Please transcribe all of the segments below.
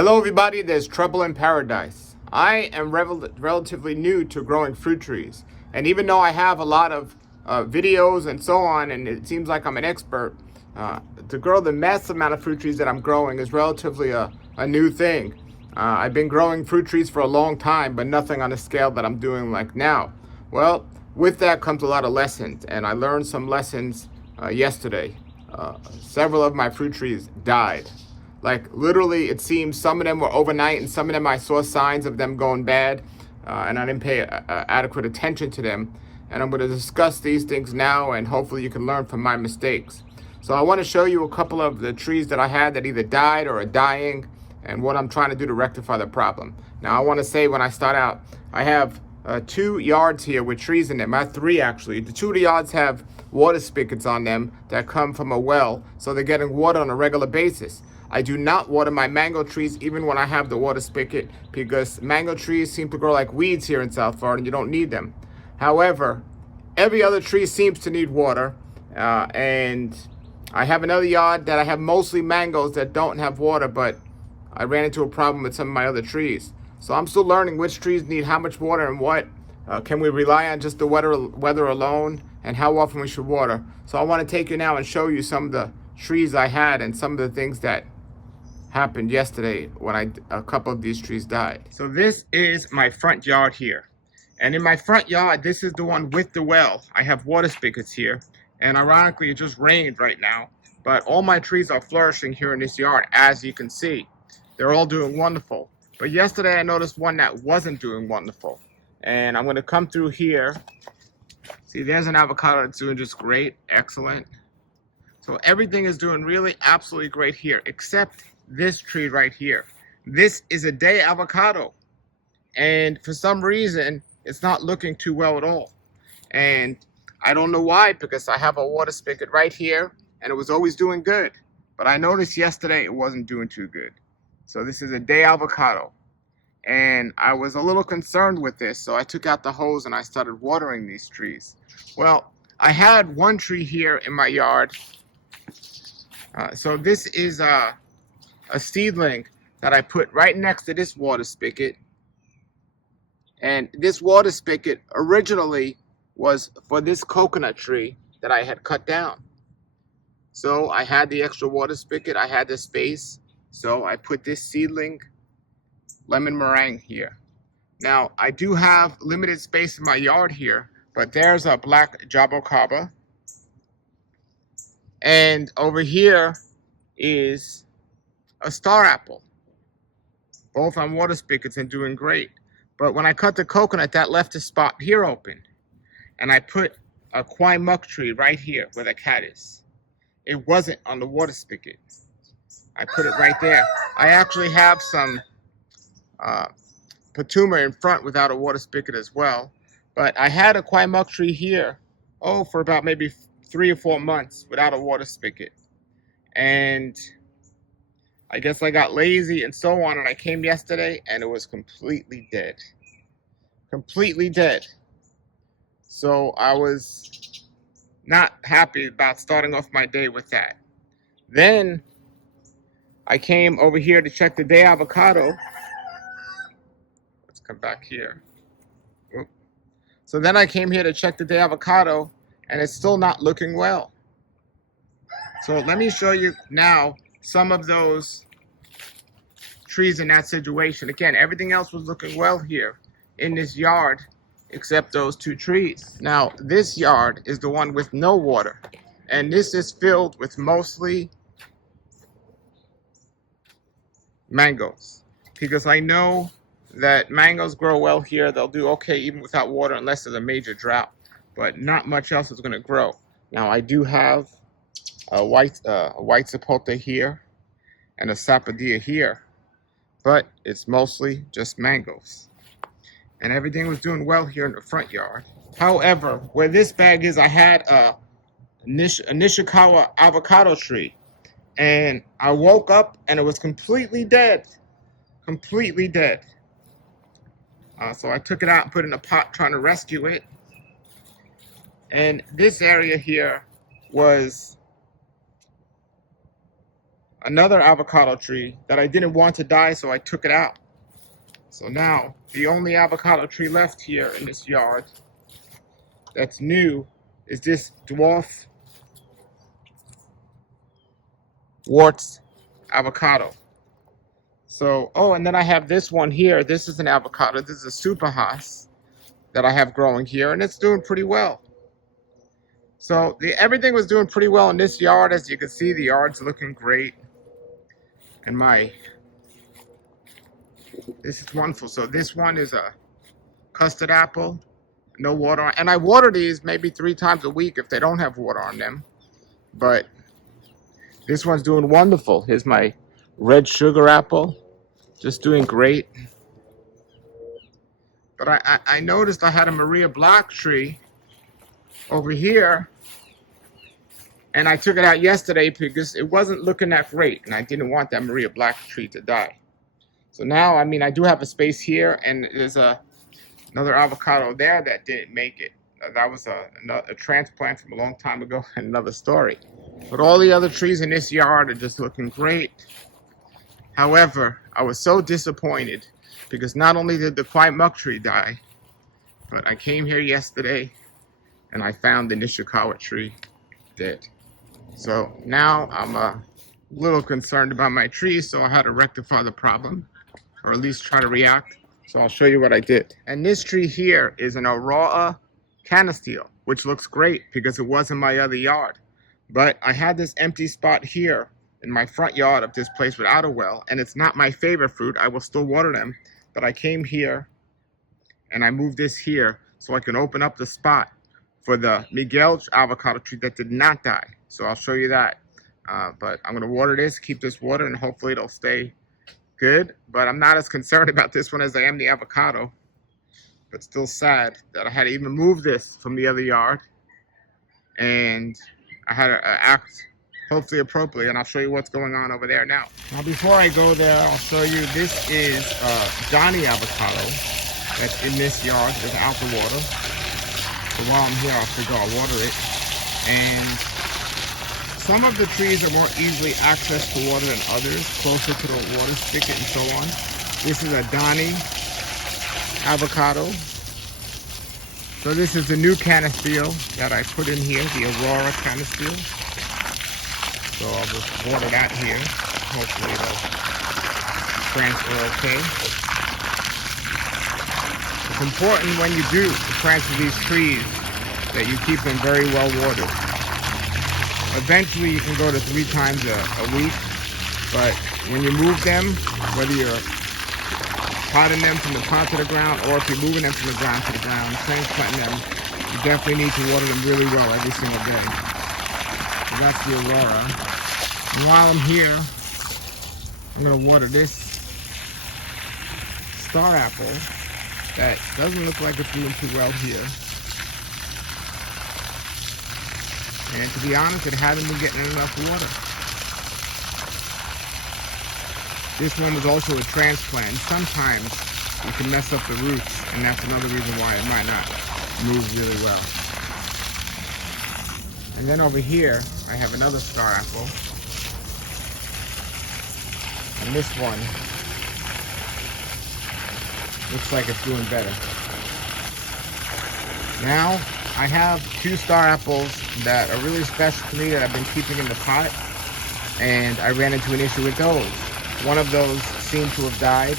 Hello everybody, there's Trouble in Paradise. I am relatively new to growing fruit trees, and even though I have a lot of videos and so on, and it seems like I'm an expert, to grow the massive amount of fruit trees that I'm growing is relatively a new thing. I've been growing fruit trees for a long time, but nothing on the scale that I'm doing like now. Well, with that comes a lot of lessons, and I learned some lessons yesterday. Several of my fruit trees died. Like literally, it seems some of them were overnight, and some of them I saw signs of them going bad, and I didn't pay adequate attention to them. And I'm going to discuss these things now, and hopefully you can learn from my mistakes. So I want to show you a couple of the trees that I had that either died or are dying, and what I'm trying to do to rectify the problem. Now I want to say when I start out, I have 2 yards here with trees in them. I have 3 actually. The 2 of the yards have water spigots on them that come from a well, so they're getting water on a regular basis. I do not water my mango trees even when I have the water spigot, because mango trees seem to grow like weeds here in South Florida and you don't need them. However, every other tree seems to need water, and I have another yard that I have mostly mangoes that don't have water, but I ran into a problem with some of my other trees. So I'm still learning which trees need how much water and what. Can we rely on just the weather alone, and how often we should water? So I want to take you now and show you some of the trees I had and some of the things that happened yesterday when a couple of these trees died. So this is my front yard here. And in my front yard, this is the one with the well. I have water spigots here. And ironically, it just rained right now. But all my trees are flourishing here in this yard, as you can see. They're all doing wonderful. But yesterday I noticed one that wasn't doing wonderful. And I'm going to come through here. See, there's an avocado that's doing just great, excellent. So everything is doing really absolutely great here, except this tree right here. This is a day avocado, and for some reason it's not looking too well at all. And I don't know why, because I have a water spigot right here and it was always doing good, but I noticed yesterday it wasn't doing too good. So this is a day avocado, and I was a little concerned with this, so I took out the hose and I started watering these trees. Well, I had one tree here in my yard. So this is a seedling that I put right next to this water spigot. And this water spigot originally was for this coconut tree that I had cut down. So I had the extra water spigot, I had the space, so I put this seedling lemon meringue here. Now I do have limited space in my yard here, but there's a black jabocaba. And over here is a star apple, both on water spigots and doing great. But when I cut the coconut, that left a spot here open, and I put a kwai muck tree right here where the cat is. It wasn't on the water spigot. I put it right there. I actually have some patuma in front without a water spigot as well, but I had a kwai muck tree here for about maybe 3 or 4 months without a water spigot. And I guess I got lazy and so on, and I came yesterday and it was completely dead. Completely dead. So I was not happy about starting off my day with that. Then I came over here to check the day avocado. Let's come back here. So then I came here to check the day avocado, and it's still not looking well. So let me show you now some of those trees in that situation. Again, everything else was looking well here in this yard except those 2 trees. Now this yard is the one with no water, and this is filled with mostly mangoes, because I know that mangoes grow well here. They'll do okay even without water unless there's a major drought, but not much else is going to grow. Now I do have a white sapote here and a sapodilla here, but it's mostly just mangoes. And everything was doing well here in the front yard. However, where this bag is, I had a Nishikawa avocado tree, and I woke up and it was completely dead. Completely dead. So I took it out and put it in a pot trying to rescue it. And this area here was another avocado tree that I didn't want to die, so I took it out. So now the only avocado tree left here in this yard that's new is this dwarf warts avocado. So, oh, and then I have this one here. This is an avocado. This is a super Haas that I have growing here, and it's doing pretty well. So everything was doing pretty well in this yard. As you can see, the yard's looking great. And this is wonderful. So this one is a custard apple, no water on. And I water these maybe 3 times a week if they don't have water on them. But this one's doing wonderful. Here's my red sugar apple, just doing great. But I noticed I had a Maria Black tree over here, and I took it out yesterday because it wasn't looking that great, and I didn't want that Maria Black tree to die. So now, I mean, I do have a space here, and there's another avocado there that didn't make it. That was a transplant from a long time ago, another story. But all the other trees in this yard are just looking great. However, I was so disappointed because not only did the white muck tree die, but I came here yesterday and I found the Nishikawa tree dead. So now I'm a little concerned about my trees, so I had to rectify the problem, or at least try to react. So I'll show you what I did. And this tree here is an Aurora canasteel, which looks great because it was in my other yard. But I had this empty spot here in my front yard of this place without a well, and it's not my favorite fruit. I will still water them, but I came here and I moved this here so I can open up the spot for the Miguel avocado tree that did not die. So I'll show you that. But I'm going to water this, keep this water, and hopefully it'll stay good. But I'm not as concerned about this one as I am the avocado. But still sad that I had to even move this from the other yard. And I had to act hopefully appropriately, and I'll show you what's going on over there now. Now before I go there, I'll show you, this is Johnny avocado that's in this yard without the water. So while I'm here, I'll figure I'll water it. And some of the trees are more easily accessed to water than others, closer to the water spigot and so on. This is a Donny avocado. So this is the new canasteel that I put in here, the Aurora canasteel. So I'll just water that here. Hopefully it'll transfer okay. It's important when you do transfer these trees that you keep them very well watered. Eventually you can go to 3 times a week, but when you move them, whether you're potting them from the pot to the ground or if you're moving them from the ground to the ground, transplanting them, you definitely need to water them really well every single day. So that's the Aurora. And while I'm here, I'm going to water this star apple that doesn't look like it's doing too well here. And to be honest, it hasn't been getting enough water. This one was also a transplant. Sometimes you can mess up the roots, and that's another reason why it might not move really well. And then over here, I have another star apple. And this one looks like it's doing better. Now, I have 2 star apples that are really special to me that I've been keeping in the pot, and I ran into an issue with those. One of those seemed to have died,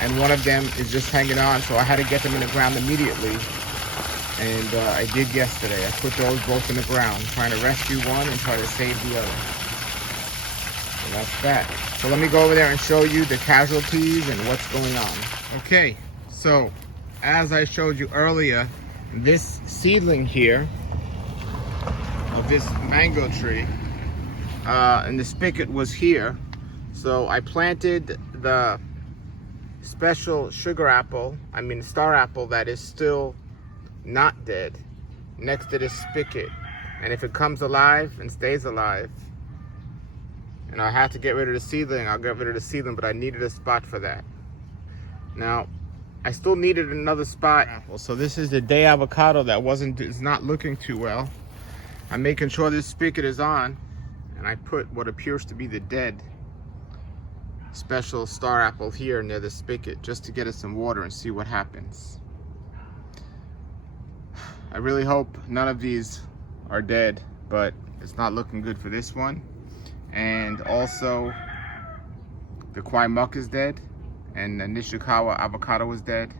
and one of them is just hanging on, so I had to get them in the ground immediately. And I did yesterday. I put those both in the ground, trying to rescue one and try to save the other. So that's that. So let me go over there and show you the casualties and what's going on. Okay, so as I showed you earlier, this seedling here of this mango tree, and the spigot was here. So I planted the special sugar apple, star apple that is still not dead, next to this spigot. And if it comes alive and stays alive, and I have to get rid of the seedling, I'll get rid of the seedling, but I needed a spot for that. Now, I still needed another spot. So this is the day avocado that is not looking too well. I'm making sure this spigot is on, and I put what appears to be the dead special star apple here near the spigot just to get us some water and see what happens. I really hope none of these are dead, but it's not looking good for this one. And also the kwai muck is dead, and the Nishikawa avocado is dead.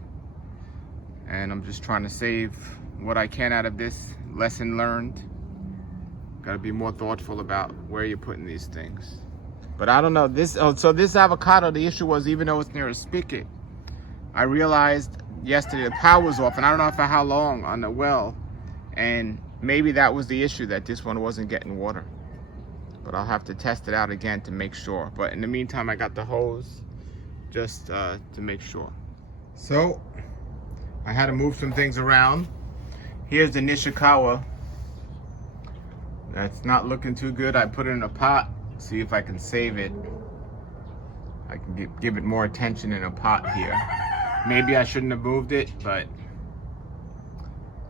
And I'm just trying to save what I can out of this. Lesson learned. Gotta be more thoughtful about where you're putting these things. But I don't know, so this avocado, the issue was, even though it's near a spigot, I realized yesterday the power was off, and I don't know for how long on the well, and maybe that was the issue, that this one wasn't getting water. But I'll have to test it out again to make sure. But in the meantime, I got the hose just to make sure. So I had to move some things around. Here's the Nishikawa. That's not looking too good. I put it in a pot, see if I can save it. I can give it more attention in a pot here. Maybe I shouldn't have moved it, but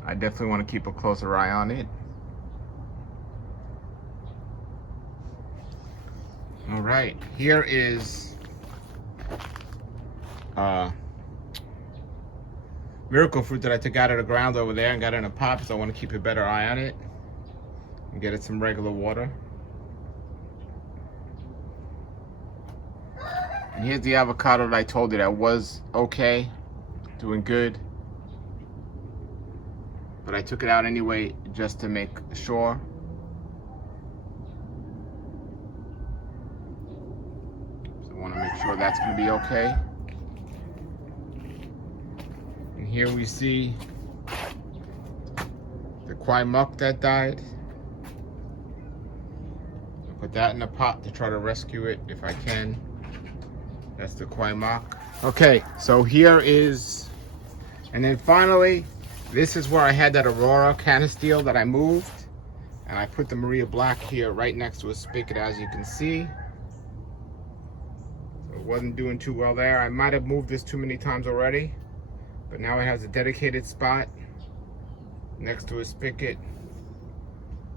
I definitely want to keep a closer eye on it. All right, here is miracle fruit that I took out of the ground over there and got in a pot, so I want to keep a better eye on it and get it some regular water. And here's the avocado that I told you that was okay, doing good. But I took it out anyway just to make sure. So I want to make sure that's going to be okay. And here we see the kwai muck that died. I'll put that in a pot to try to rescue it if I can. That's the kwai muck. Okay, so here is, and then finally, this is where I had that Aurora canisteel that I moved. And I put the Maria Black here right next to a spigot, as you can see. So it wasn't doing too well there. I might have moved this too many times already, but now it has a dedicated spot next to a spigot.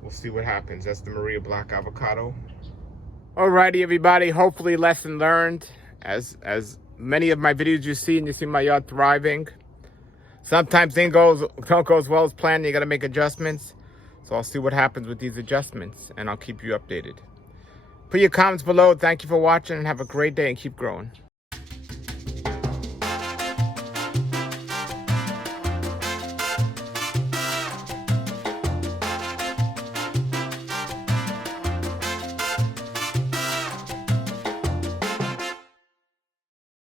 We'll see what happens. That's the Maria Black avocado. Alrighty, everybody, hopefully lesson learned. As many of my videos you see my yard thriving. Sometimes things don't go as well as planned. You got to make adjustments. So I'll see what happens with these adjustments, and I'll keep you updated. Put your comments below. Thank you for watching, and have a great day, and keep growing.